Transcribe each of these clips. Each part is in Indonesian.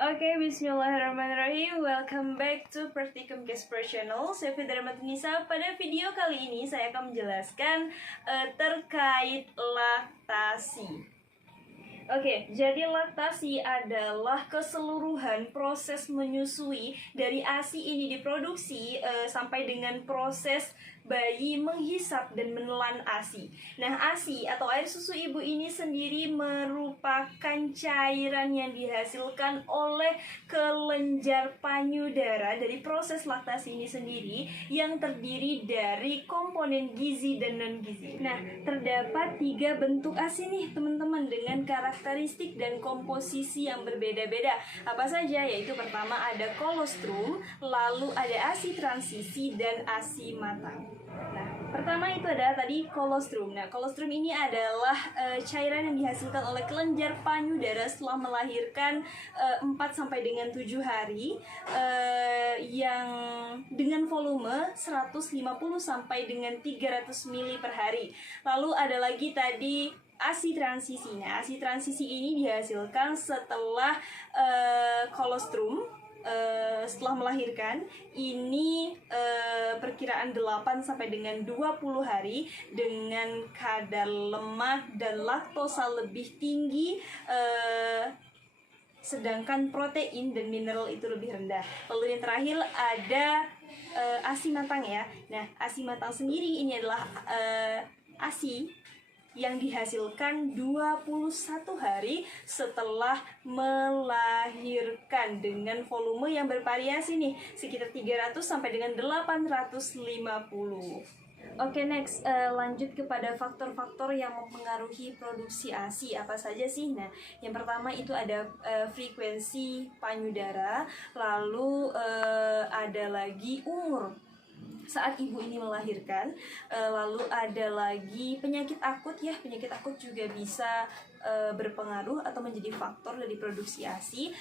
Oke, bismillahirrahmanirrahim. Welcome back to Praktikum Casper Channel. Saya Fitri Matinisa. Pada video kali ini saya akan menjelaskan terkait laktasi. Oke, jadi laktasi adalah keseluruhan proses menyusui dari ASI ini diproduksi sampai dengan proses bayi menghisap dan menelan ASI. Nah, ASI atau air susu ibu ini sendiri merupakan cairan yang dihasilkan oleh kelenjar payudara dari proses laktasi ini sendiri yang terdiri dari komponen gizi dan non-gizi. Nah, terdapat 3 bentuk ASI nih teman-teman dengan karakteristik dan komposisi yang berbeda-beda. Apa saja? Yaitu pertama ada kolostrum, lalu ada ASI transisi dan ASI matang. Nah, pertama itu adalah tadi kolostrum. Nah, kolostrum ini adalah cairan yang dihasilkan oleh kelenjar payudara setelah melahirkan 4 sampai dengan 7 hari yang dengan volume 150 sampai dengan 300 ml per hari. Lalu ada lagi tadi ASI transisi. Nah, ASI transisi ini dihasilkan setelah kolostrum setelah melahirkan ini perkiraan 8 sampai dengan 20 hari dengan kadar lemak dan laktosa lebih tinggi, sedangkan protein dan mineral itu lebih rendah. Lalu yang terakhir ada ASI matang ya. Nah, ASI matang sendiri ini adalah ASI yang dihasilkan 21 hari setelah melahirkan dengan volume yang bervariasi nih, sekitar 300 sampai dengan 850. Oke, next lanjut kepada faktor-faktor yang mempengaruhi produksi ASI. Apa saja sih? Nah, yang pertama itu ada frekuensi payudara, lalu ada lagi umur saat ibu ini melahirkan, lalu ada lagi penyakit akut ya. Penyakit akut juga bisa berpengaruh atau menjadi faktor dari produksi ASI.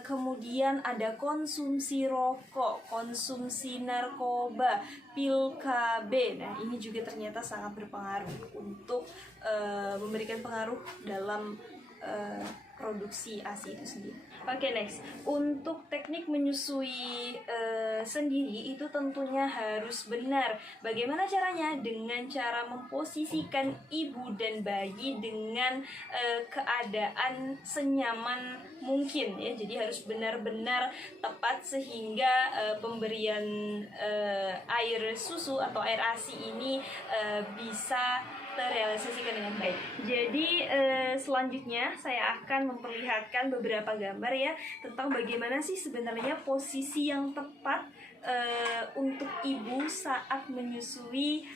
Kemudian ada konsumsi rokok, konsumsi narkoba, pil KB. Nah, ini juga ternyata sangat berpengaruh untuk memberikan pengaruh dalam produksi ASI itu sendiri. Oke, next. Untuk teknik menyusui sendiri itu tentunya harus benar. Bagaimana caranya? Dengan cara memposisikan ibu dan bayi dengan keadaan senyaman mungkin ya. Jadi harus benar-benar tepat sehingga pemberian air susu atau air ASI ini bisa terrealisasikan dengan baik. Jadi selanjutnya saya akan memperlihatkan beberapa gambar ya tentang bagaimana sih sebenarnya posisi yang tepat untuk ibu saat menyusui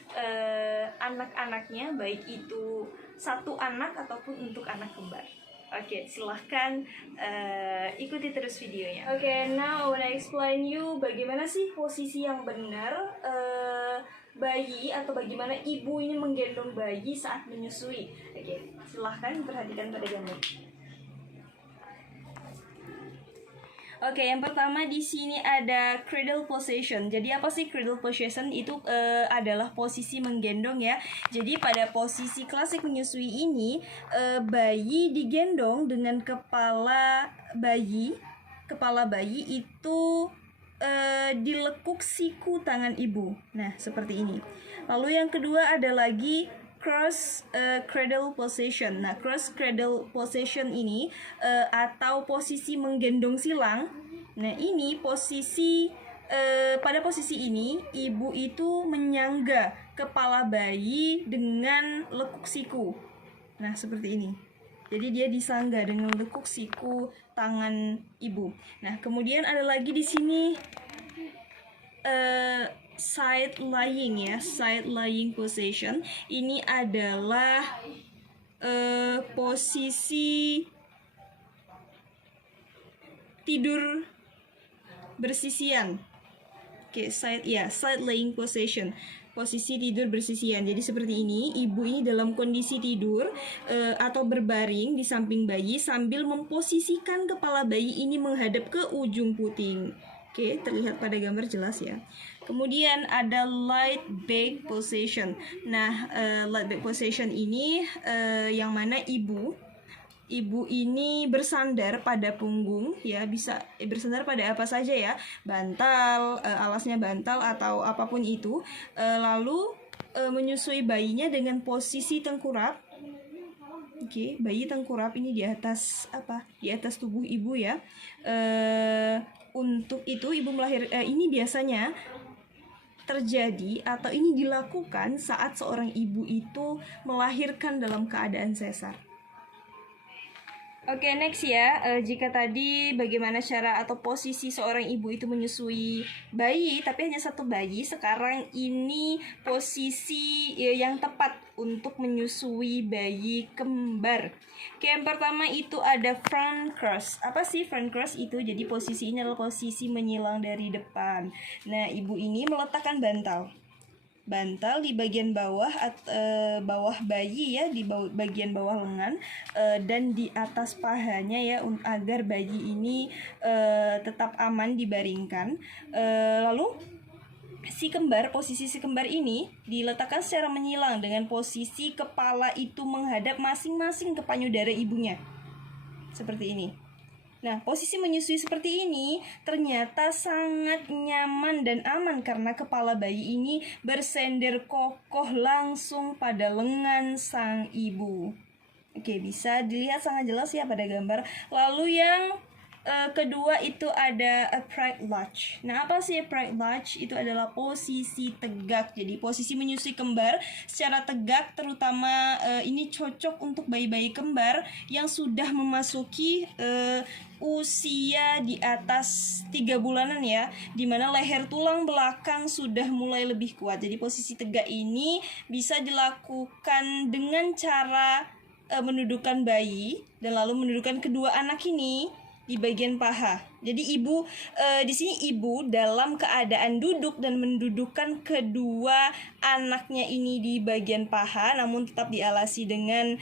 anak-anaknya, baik itu satu anak ataupun untuk anak kembar. Oke, silahkan ikuti terus videonya. Oke, now I wanna explain you bagaimana sih posisi yang benar bayi atau bagaimana ibu ini menggendong bayi saat menyusui. Oke, silahkan perhatikan pada gambar. Oke, yang pertama di sini ada cradle position. Jadi apa sih cradle position? Itu adalah posisi menggendong ya. Jadi pada posisi klasik menyusui ini bayi digendong dengan kepala bayi itu dilekuk siku tangan ibu. Nah, seperti ini. Lalu yang kedua ada lagi cross cradle position. Nah, cross cradle position ini atau posisi menggendong silang. Nah, ini posisi pada posisi ini ibu itu menyangga kepala bayi dengan lekuk siku. Nah, seperti ini. Jadi dia disangga dengan lekuk siku tangan ibu. Nah, kemudian ada lagi di sini side lying ya, side lying position. Ini adalah posisi tidur bersisian. Oke, side lying position. Posisi tidur bersisian. Jadi seperti ini, ibu ini dalam kondisi tidur atau berbaring di samping bayi sambil memposisikan kepala bayi ini menghadap ke ujung puting. Oke, terlihat pada gambar jelas ya. Kemudian ada light back position. Nah, light back position ini yang mana ibu ibu ini bersandar pada punggung, ya bisa bersandar pada apa saja ya, bantal, alasnya bantal atau apapun itu, lalu menyusui bayinya dengan posisi tengkurap. Oke, bayi tengkurap ini di atas apa? Di atas tubuh ibu ya. Untuk itu ibu ini biasanya terjadi atau ini dilakukan saat seorang ibu itu melahirkan dalam keadaan sesar. Oke, next ya. Jika tadi bagaimana cara atau posisi seorang ibu itu menyusui bayi, tapi hanya satu bayi, sekarang ini posisi yang tepat untuk menyusui bayi kembar. Oke, yang pertama itu ada front cross. Apa sih front cross itu? Jadi posisi ini adalah posisi menyilang dari depan. Nah, ibu ini meletakkan bantal di bagian bawah bawah bayi ya, di bagian bawah lengan dan di atas pahanya ya, agar bayi ini tetap aman dibaringkan. Lalu posisi si kembar ini diletakkan secara menyilang dengan posisi kepala itu menghadap masing-masing ke payudara ibunya, seperti ini. Nah, posisi menyusui seperti ini ternyata sangat nyaman dan aman karena kepala bayi ini bersender kokoh langsung pada lengan sang ibu. Oke, bisa dilihat sangat jelas ya pada gambar. Lalu yang kedua itu ada upright latch. Nah, apa sih upright latch? Itu adalah posisi tegak. Jadi posisi menyusui kembar secara tegak, terutama ini cocok untuk bayi-bayi kembar yang sudah memasuki usia di atas 3 bulanan ya, dimana leher tulang belakang sudah mulai lebih kuat. Jadi posisi tegak ini bisa dilakukan dengan cara menundukkan bayi dan lalu menundukkan kedua anak ini di bagian paha. Jadi ibu di sini ibu dalam keadaan duduk dan mendudukkan kedua anaknya ini di bagian paha, namun tetap dialasi dengan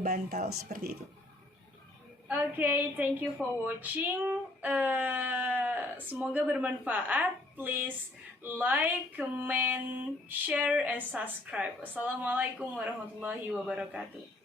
bantal seperti itu. Oke, thank you for watching. Semoga bermanfaat. Please like, comment, share, and subscribe. Assalamualaikum warahmatullahi wabarakatuh.